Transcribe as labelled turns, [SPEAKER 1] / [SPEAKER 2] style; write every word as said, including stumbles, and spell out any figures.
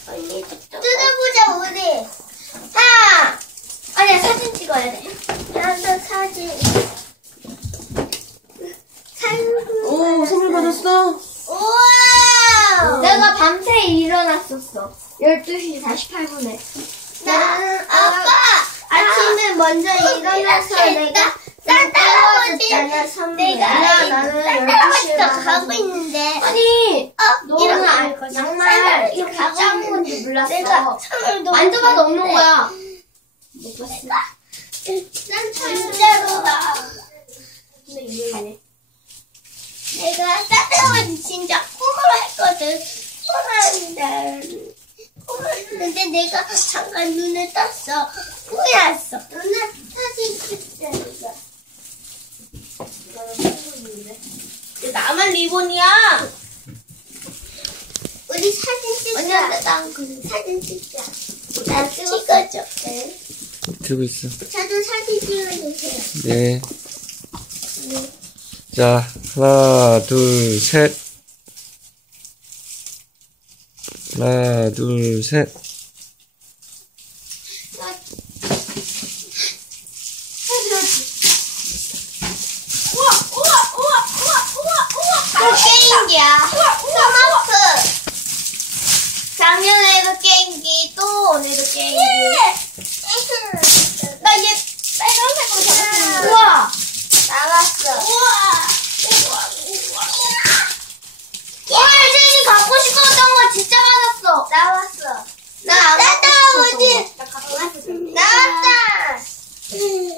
[SPEAKER 1] 뜯어보자 우리. 하. 아니야 사진 찍어야 돼. 나도 사진.
[SPEAKER 2] 오, 선물 받았어?
[SPEAKER 1] 우와.
[SPEAKER 3] 내가 밤새 일어났었어. 열두 시 사십팔 분에.
[SPEAKER 1] 나는 아빠.
[SPEAKER 3] 아침에 먼저 일어나서 내가
[SPEAKER 1] 산타 할아버지
[SPEAKER 3] 선물.
[SPEAKER 1] 내가
[SPEAKER 3] 나는
[SPEAKER 1] 산타
[SPEAKER 3] 열두 시에
[SPEAKER 1] 할아버지가 가고 있는데.
[SPEAKER 3] 아니,
[SPEAKER 1] 어,
[SPEAKER 3] 너는
[SPEAKER 1] 이렇게
[SPEAKER 3] 알 거지. 양말 이렇게 작은 건지 몰랐어.
[SPEAKER 1] 내가 선물도
[SPEAKER 3] 만져봐도 없는 거야.
[SPEAKER 1] 못 봤어. 진짜로다.
[SPEAKER 3] 근데 이해해.
[SPEAKER 1] 내가 산타 할아버지 진짜 꿈을 했거든. 꿈을 꿈을 했는데 내가 잠깐 눈을 떴어. 꿈이 왔어. 눈을 사진 찍자 이거.
[SPEAKER 2] 이거 나만 리본이야.
[SPEAKER 1] 우리 사진 찍자.
[SPEAKER 3] 언니한테 난 그.
[SPEAKER 1] 사진 찍자. 나 찍어줘. 네.
[SPEAKER 4] 들고 있어.
[SPEAKER 1] 저도 사진 찍어주세요.
[SPEAKER 4] 네. 자, 하나, 둘, 셋. 하나, 둘, 셋.
[SPEAKER 1] 우와 우와 우와 우와 우와 우와. 또 게임기야. 스마트. 작년에도 게임기 또 오늘도 게임기.